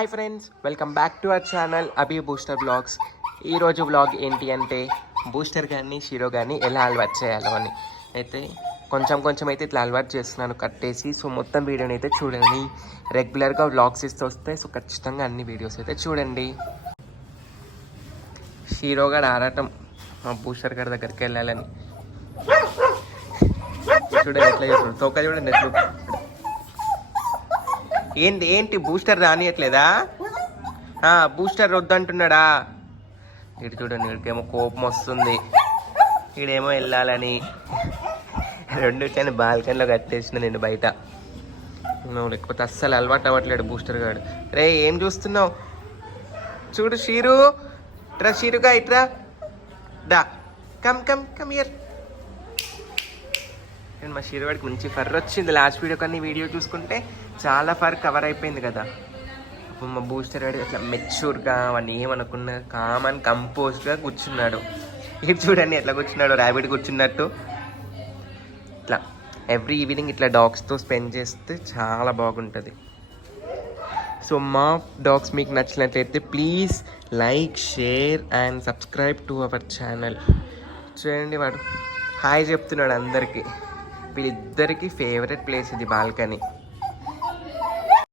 Hi friends, welcome back to our channel Abhi booster blogs. ఈరోజు vlog ఏంటి అంటే booster కానీ షీరో కానీ ఎలా అలవాటు చేయాలో అని అయితే కొంచెం అయితే ఇట్లా అలవాటు చేస్తున్నాను కట్టేసి. సో మొత్తం వీడియోని అయితే చూడండి. రెగ్యులర్గా వ్లాగ్స్ ఇస్తూ వస్తాయి, సో ఖచ్చితంగా అన్ని వీడియోస్ అయితే చూడండి. షీరో గారు ఆరాటం మా బూస్టర్ గారి దగ్గరికి వెళ్ళాలని. చూడండి ఎట్లా చేస్తాడు, తోక చూడండి ఎట్లా. ఏంటి బూస్టర్ రానియట్లేదా? బూస్టర్ వద్దంటున్నాడా? ఇటు చూడండి, వీడికేమో కోపం వస్తుంది, వీడేమో వెళ్ళాలని. రెండు కానీ బాల్కనీలో కట్టేసిన నేను బయట. లేకపోతే అస్సలు అలవాటు అవ్వట్లేడు బూస్టర్ గాడు. రే ఏం చూస్తున్నావు? చూడు షీరు, ఇట్రా షీరుగా, ఇట్రా డా, కమ్ కమ్ కమ్ ఇయర్. మా షీరువాడికి మంచి ఫర్ వచ్చింది. లాస్ట్ వీడియో కానీ వీడియో చూసుకుంటే చాలా ఫర్ కవర్ అయిపోయింది కదా. అప్పుడు మా బూస్టర్ వాడి అట్లా మెచ్యూర్గా అవన్నీ ఏమనుకున్న కామన్ కంపోజ్డ్గా కూర్చున్నాడు. ఇటు చూడండి ఎట్లా కూర్చున్నాడు, ర్యాబిట్ కూర్చున్నట్టు. ఇట్లా ఎవ్రీ ఈవినింగ్ ఇట్లా డాగ్స్తో స్పెండ్ చేస్తే చాలా బాగుంటుంది. సో మా డాగ్స్ మీకు నచ్చినట్లయితే please like, share and subscribe to our channel. చూడండి వాడు హాయ్ చెప్తున్నాడు అందరికీ. వీళ్ళిద్దరికీ ఫేవరెట్ ప్లేస్ ఇది బాల్కనీ.